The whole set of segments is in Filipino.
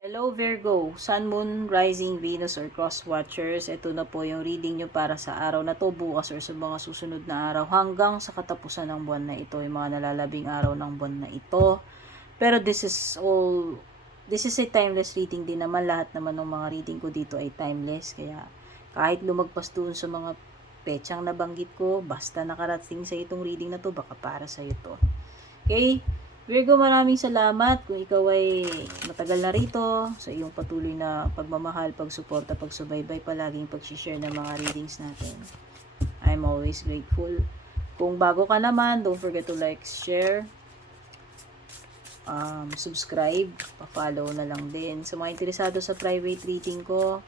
Hello Virgo, Sun, Moon, Rising, Venus or Cross Watchers. Ito na po yung reading nyo para sa araw na to, bukas or sa mga susunod na araw hanggang sa katapusan ng buwan na ito, yung mga nalalabing araw ng buwan na ito. Pero this is a timeless reading din naman. Lahat naman ng mga reading ko dito ay timeless. Kaya kahit lumagpas doon sa mga petsang nabanggit ko, basta nakarating sa itong reading na to, baka para sa ito. Okay? Virgo, maraming salamat kung ikaw ay matagal na rito sa iyong patuloy na pagmamahal, pagsuporta, pagsubaybay, palaging pag-share ng mga readings natin. I'm always grateful. Kung bago ka naman, don't forget to like, share, subscribe, pa-follow na lang din. Sa mga interesado sa private reading ko,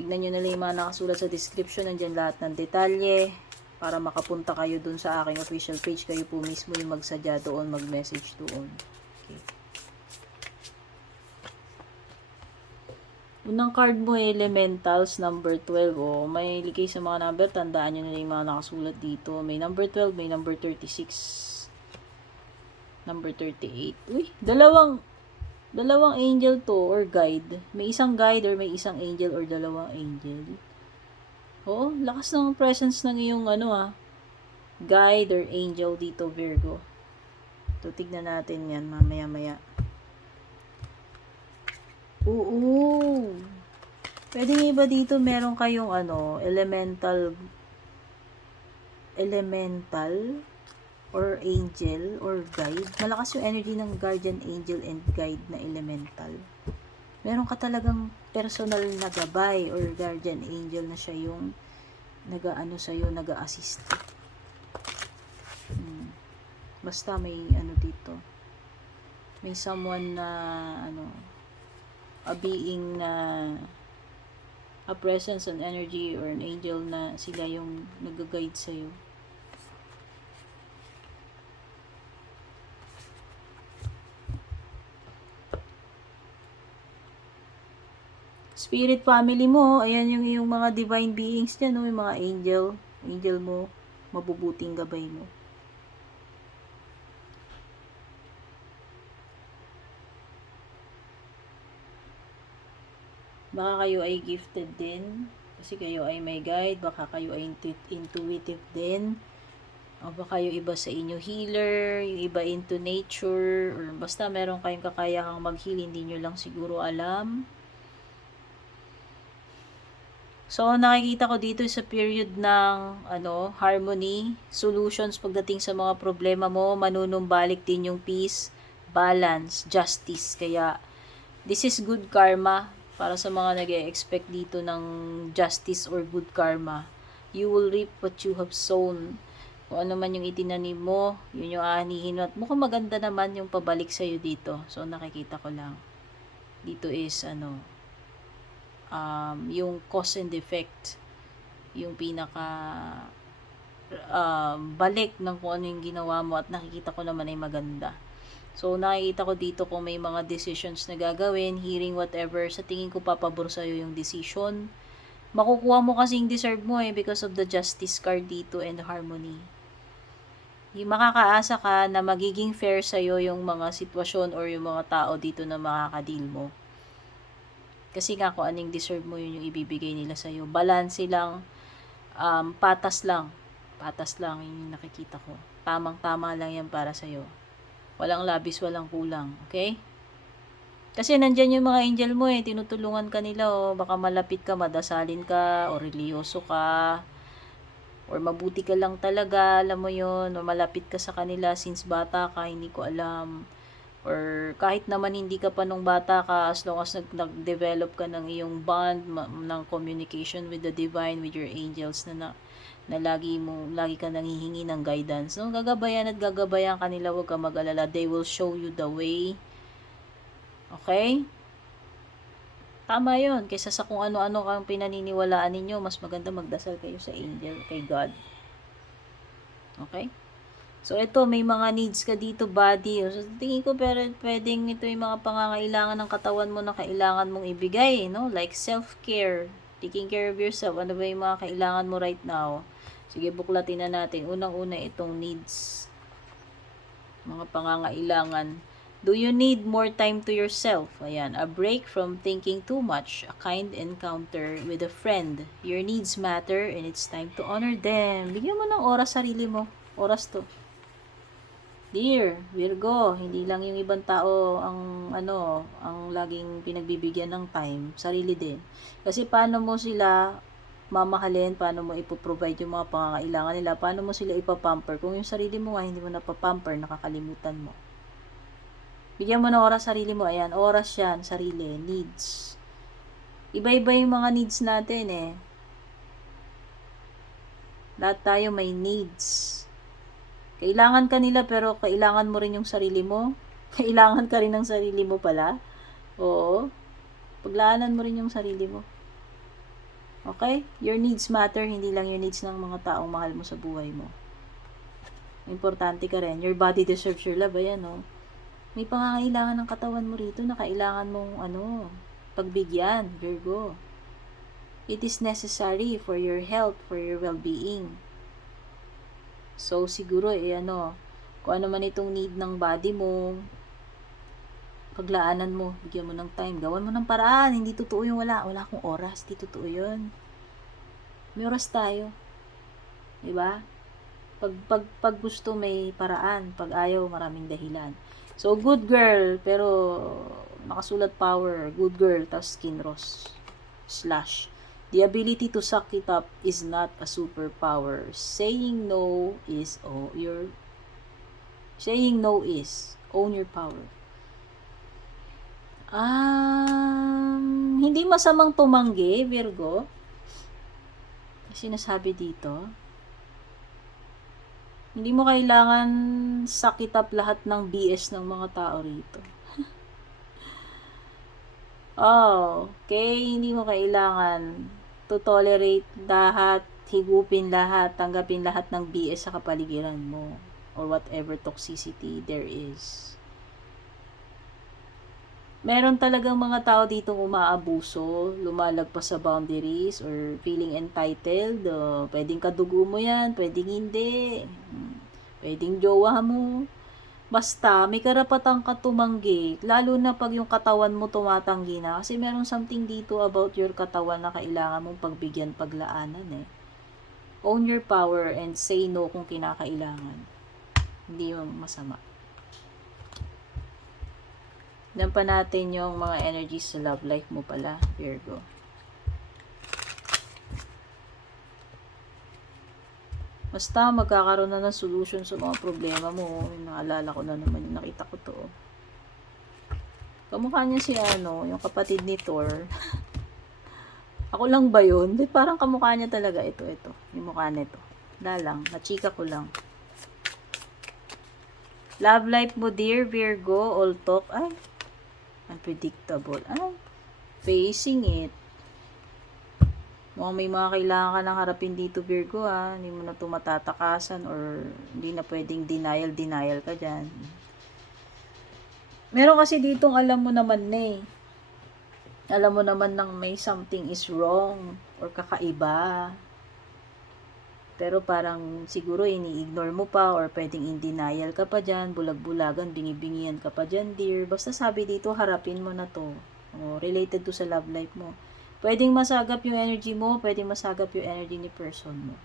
tignan nyo na lang yung mga nakasulat sa description. Nandyan lahat ng detalye para makapunta kayo dun sa aking official page. Kayo po mismo yung magsadya doon, mag-message doon. Okay. Unang card mo ay Elementals, number 12. Oh, may ligay sa mga number. Tandaan nyo na yung mga nakasulat dito. May number 12, may number 36, number 38. Uy, dalawang angel to or guide. May isang guide or may isang angel or dalawang angel. Oh, lakas ng presence ng iyong guide or angel dito, Virgo. So, tignan natin yan mamaya-maya. Oo. Pwede nga iba dito, meron kayong elemental or angel or guide. Malakas yung energy ng guardian angel and guide na elemental. Meron ka talagang personal na gabay or guardian angel na siya yung sa'yo, nag-a-assist. Basta may dito. May someone na a being na a presence, an energy or an angel na sila yung nag-guide sa'yo. Spirit family mo, ayan yung mga divine beings dyan, no? Yung mga angel mo, mabubuting gabay mo. Baka kayo ay gifted din, kasi kayo ay may guide, baka kayo ay intuitive din, o baka yung iba sa inyo healer, yung iba into nature, or basta meron kayong kakayahang mag-heal, hindi nyo lang siguro alam. So, nakikita ko dito sa period ng harmony, solutions pagdating sa mga problema mo, manunumbalik din yung peace, balance, justice. Kaya, this is good karma para sa mga nag-e-expect dito ng justice or good karma. You will reap what you have sown. Kung ano man yung itinanim mo, yun yung aanihin mo. At mukhang maganda naman yung pabalik sa'yo dito. So, nakikita ko lang. Dito is, yung cause and effect, yung pinaka balik ng kung ano yung ginawa mo, at nakikita ko naman ay maganda. So, nakikita ko dito kung may mga decisions na gagawin, hearing whatever, sa tingin ko papabor sa'yo yung decision. Makukuha mo kasing deserve mo because of the justice card dito and harmony. Yung makakaasa ka na magiging fair sa'yo yung mga sitwasyon or yung mga tao dito na makakadeal mo. Kasi nga kung anong deserve mo, yun yung ibibigay nila sa'yo. Balanse lang, patas lang. Patas lang, yun yung nakikita ko. Tamang-tama lang yan para sa'yo. Walang labis, walang kulang. Okay? Kasi nandyan yung mga angel mo tinutulungan ka nila baka malapit ka, madasalin ka, o religyoso ka, or mabuti ka lang talaga, alam mo yun, o malapit ka sa kanila since bata ka, hindi ko alam. Or kahit naman hindi ka pa nung bata ka, as long as nag-develop ka ng iyong bond, ng communication with the divine, with your angels na lagi ka nanghihingi ng guidance. No? Gagabayan kanila, huwag ka mag-alala. They will show you the way. Okay? Tama yun. Kaysa sa kung ano-ano kang pinaniniwalaan ninyo, mas maganda magdasal kayo sa angel, kay God. Okay? So, ito, may mga needs ka dito, body. So, tingin ko, pero pwedeng ito yung mga pangangailangan ng katawan mo na kailangan mong ibigay, no? Like self-care, taking care of yourself. Ano ba yung mga kailangan mo right now? Sige, buklatin na natin. Unang-una, itong needs. Mga pangangailangan. Do you need more time to yourself? Ayan, a break from thinking too much, a kind encounter with a friend. Your needs matter and it's time to honor them. Bigyan mo ng oras sarili mo. Oras to. Dear Virgo, hindi lang yung ibang tao ang laging pinagbibigyan ng time, sarili din. Kasi paano mo sila mamahalin, paano mo ipoprovide yung mga pangangailangan nila, paano mo sila ipapamper kung yung sarili mo nga hindi mo napapamper, nakakalimutan mo. Bigyan mo ng oras sarili mo. Ayan, oras yan, sarili, needs. Iba-iba yung mga needs natin eh. Lahat tayo may needs. Kailangan ka nila pero kailangan mo rin yung sarili mo. Kailangan ka rin ng sarili mo pala. Oo. Paglaanan mo rin yung sarili mo. Okay? Your needs matter, hindi lang yung needs ng mga taong mahal mo sa buhay mo. Importante ka rin. Your body deserves your love. Ayan, no? May pangangailangan ng katawan mo rito na kailangan mong pagbigyan, Virgo. It is necessary for your health, for your well-being. So, siguro, kung ano man itong need ng body mo, paglaanan mo, bigyan mo ng time, gawan mo ng paraan, hindi totoo yung wala akong oras, hindi totoo yun. May oras tayo. Diba? Pag gusto, may paraan. Pag ayaw, maraming dahilan. So, good girl, pero nakasulat power, good girl, tas kinros, / The ability to suck it up is not a superpower. Saying no is own your power. Hindi masamang tumanggi, Virgo. Sinasabi dito. Hindi mo kailangan sakit up lahat ng BS ng mga tao rito. Okay, hindi mo kailangan to tolerate lahat, higupin lahat, tanggapin lahat ng BS sa kapaligiran mo or whatever toxicity there is. Meron talagang mga tao ditong umaabuso, lumalagpas sa boundaries or feeling entitled. Pwedeng kadugo mo yan, pwedeng hindi. Pwedeng jowa mo. Basta, may karapatan ka tumanggi. Lalo na pag yung katawan mo tumatanggi na. Kasi meron something dito about your katawan na kailangan mong pagbigyan, paglaanan eh. Own your power and say no kung kinakailangan. Hindi yung masama. Yan pa natin yung mga energies sa love life mo pala, Virgo. Basta magkakaroon na ng solution sa mga problema mo. Naalala ko na naman yung nakita ko to. Kamukha niya si yung kapatid ni Thor. Ako lang ba yun? Parang kamukha niya talaga ito. Yung mukha nito. Lang, nachika ko lang. Love life mo, dear Virgo, all talk. Ay, unpredictable. Facing it. Mukhang may mga kailangan ka nang harapin dito, Virgo, ha. Hindi mo na ito matatakasan or hindi na pwedeng denial ka dyan. Meron kasi ditong alam mo naman alam mo naman nang may something is wrong or kakaiba. Pero parang siguro ini-ignore mo pa or pwedeng in denial ka pa dyan, bulag-bulagan, bingi-bingian ka pa dyan, dear. Basta sabi dito, harapin mo na to. Related to sa love life mo. Pwedeng masagap yung energy mo, pwedeng masagap yung energy ni person mo.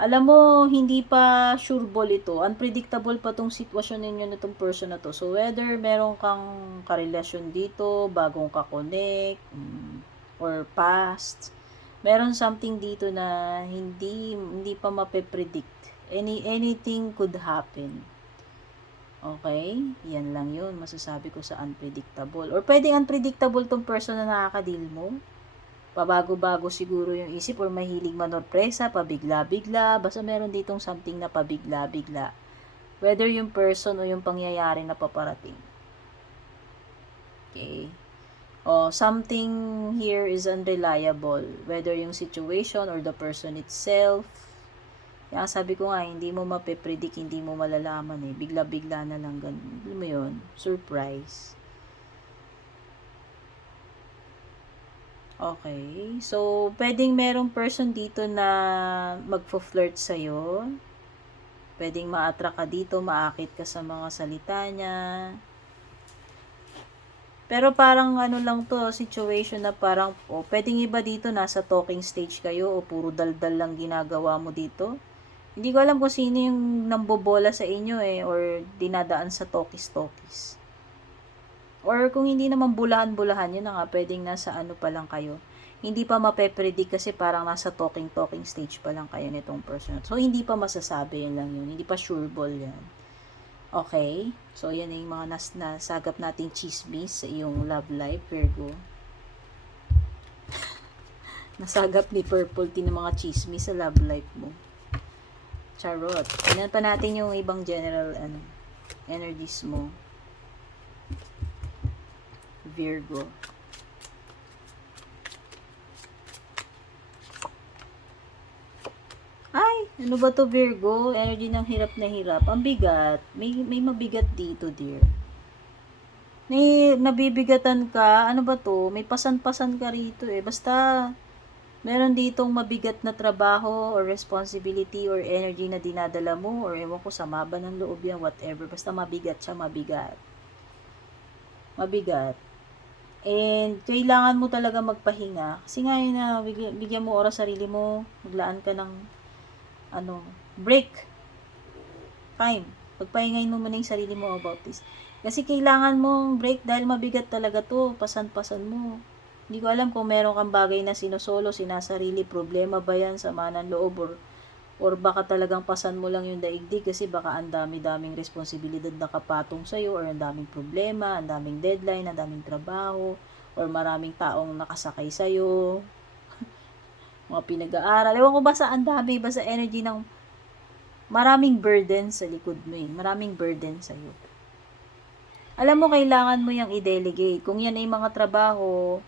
Alam mo, hindi pa sure ball ito. Unpredictable pa tong sitwasyon ninyo na tong person na to. So, whether meron kang karelasyon dito, bagong ka-connect, or past, meron something dito na hindi pa mape-predict. Anything could happen. Okay? Yan lang yun. Masasabi ko sa unpredictable. Or pwedeng unpredictable tong person na nakaka-deal mo. Pabago-bago siguro yung isip or mahilig manorpresa, pabigla-bigla. Basta meron ditong something na pabigla-bigla. Whether yung person o yung pangyayari na paparating. Okay? Something here is unreliable. Whether yung situation or the person itself. Kaya sabi ko nga, hindi mo mape-predict, hindi mo malalaman eh. Bigla-bigla na lang ganun. Alam mo yun? Surprise. Okay. So, pwedeng merong person dito na magfo-flirt sa'yo. Pwedeng ma-attract ka dito, maakit ka sa mga salita niya. Pero parang ano lang to, situation na parang, pwedeng iba dito, nasa talking stage kayo, o puro daldal lang ginagawa mo dito. Hindi ko alam kung sino yung nambobola sa inyo or dinadaan sa talkies-talkies. Or kung hindi naman bulahan-bulahan, yun na nga, pwedeng nasa ano pa lang kayo. Hindi pa mape-predict kasi parang nasa talking stage pa lang kayo nitong person. So, hindi pa masasabi, yun lang yun. Hindi pa sure ball yan. Okay? So, yan yung mga nasagap nating chismis sa iyong love life, Virgo. Nasagap ni Purple Tea ng mga chismis sa love life mo. Charot. Tingnan pa natin yung ibang general energies mo. Virgo. Ay, ano ba to, Virgo? Energy ng hirap na hirap. Ang bigat. May mabigat dito, dear. Nabibigatan ka. Ano ba to? May pasan-pasan ka rito Basta, meron ditong mabigat na trabaho or responsibility or energy na dinadala mo or ewan ko, sama ba ng loob yan, whatever. Basta mabigat siya, mabigat. Mabigat. And, kailangan mo talaga magpahinga. Kasi nga yun na, bigyan mo oras sarili mo, maglaan ka ng, break. Time. Pagpahingayin mo muna yung sarili mo about this. Kasi kailangan mong break dahil mabigat talaga to, pasan-pasan mo. Hindi ko alam kung meron kang bagay na sinosolo, sinasarili, problema ba yan, sama ng loob, or baka talagang pasan mo lang yung daigdig kasi baka ang dami-daming responsibilidad na kapatong sa'yo or ang daming problema, ang daming deadline, ang daming trabaho, or maraming taong nakasakay sa'yo, mga pinag-aaral. Ewan ko basta ang dami, basta energy ng maraming burden sa likod mo maraming burden sa'yo. Alam mo, kailangan mo yung i-delegate. Kung yan ay mga trabaho,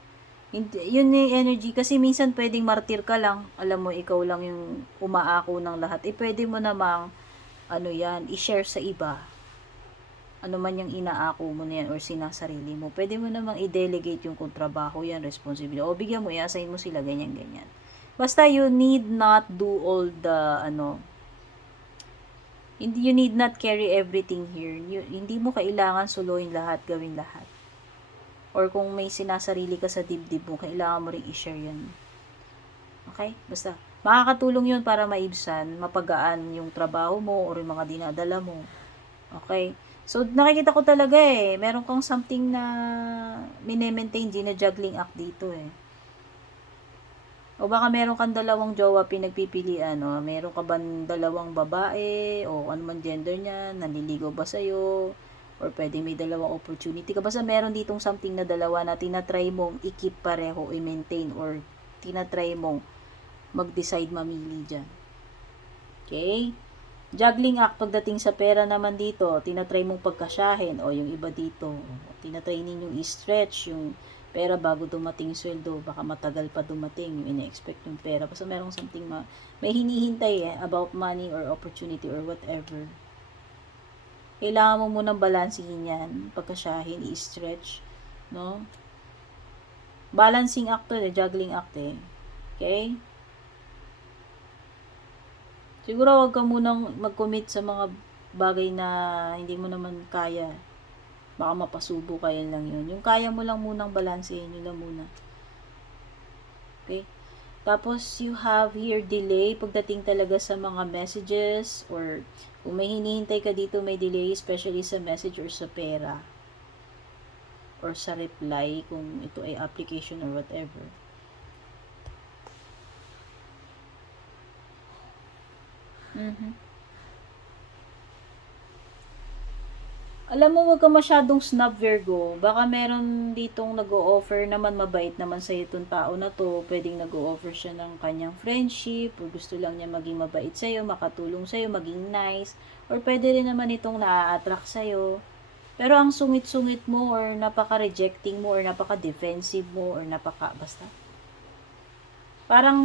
yun yung energy. Kasi minsan pwedeng martir ka lang. Alam mo, ikaw lang yung umaako ng lahat. Pwede mo namang, i-share sa iba. Ano man yung inaako mo na yan or sinasarili mo. Pwede mo namang i-delegate yung kung trabaho yan, responsibility. O bigyan mo, i-assign mo sila, ganyan-ganyan. Basta you need not do all the, you need not carry everything here. Hindi mo kailangan suluin lahat, gawin lahat. Or kung may sinasarili ka sa dibdib mo, kailangan mo ring i-share yan. Okay? Basta, makakatulong yun para maibsan, mapagaan yung trabaho mo or yung mga dinadala mo. Okay? So, nakikita ko talaga meron kang something na mine-maintain, gina-juggling act dito O baka meron kang dalawang jowa pinagpipilian, meron ka bang dalawang babae, o ano man gender niya, nanliligaw ba sa'yo, or pwede may dalawang opportunity ka. Basta meron ditong something na dalawa na tinatry mong i-keep pareho, i-maintain, or tinatry mong mag-decide mamili dyan. Okay? Juggling act pagdating sa pera naman dito, tinatry mong pagkasyahin, o yung iba dito, tinatry ninyong i-stretch yung pera bago dumating sweldo, baka matagal pa dumating yung ina-expect yung pera. Basta merong something may hinihintay about money or opportunity or whatever. Kailangan mo munang balansihin yan, pagkasyahin, i-stretch, no? Balancing act juggling act Okay? Siguro wag ka munang mag-commit sa mga bagay na hindi mo naman kaya. Baka mapasubo kayo lang yun. Yung kaya mo lang munang balansehin, yun lang muna. Okay? Tapos, you have here delay pagdating talaga sa mga messages or kung may hinihintay ka dito, may delay, especially sa message or sa pera or sa reply kung ito ay application or whatever. Alam mo, wag ka masyadong snob, Virgo. Baka meron ditong nag-o-offer naman, mabait naman sa'yo itong tao na to. Pwedeng nag-o-offer siya ng kanyang friendship, o gusto lang niya maging mabait sa'yo, makatulong sa'yo, maging nice. Or pwede rin naman itong na-attract sa'yo. Pero ang sungit-sungit mo, or napaka-rejecting mo, or napaka-defensive mo, or basta. Parang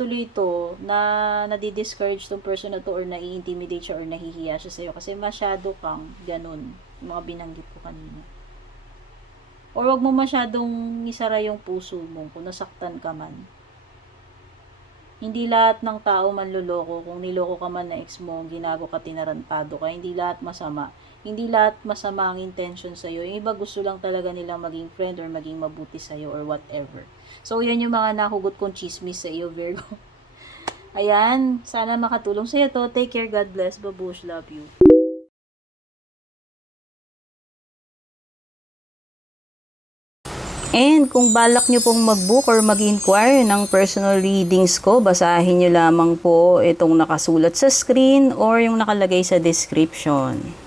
tuloy ito, nadi-discourage tong person na to or nai-intimidate siya or nahihiya siya sa'yo kasi masyado kang ganun, yung mga binanggit ko kanina. Or wag mo masyadong isara yung puso mo kung nasaktan ka man. Hindi lahat ng tao manloloko. Kung niloko ka man na ex mo, ginago ka, tinarantado ka, hindi lahat masama. Hindi lahat masama ang intention sa'yo. Yung iba gusto lang talaga nilang maging friend or maging mabuti sa'yo or whatever. So, yan yung mga nahugot kong chismis sa iyo, Virgo. Ayan, sana makatulong sa'yo to. Take care, God bless, babush, love you. And kung balak nyo pong mag-book or mag-inquire ng personal readings ko, basahin nyo lamang po itong nakasulat sa screen or yung nakalagay sa description.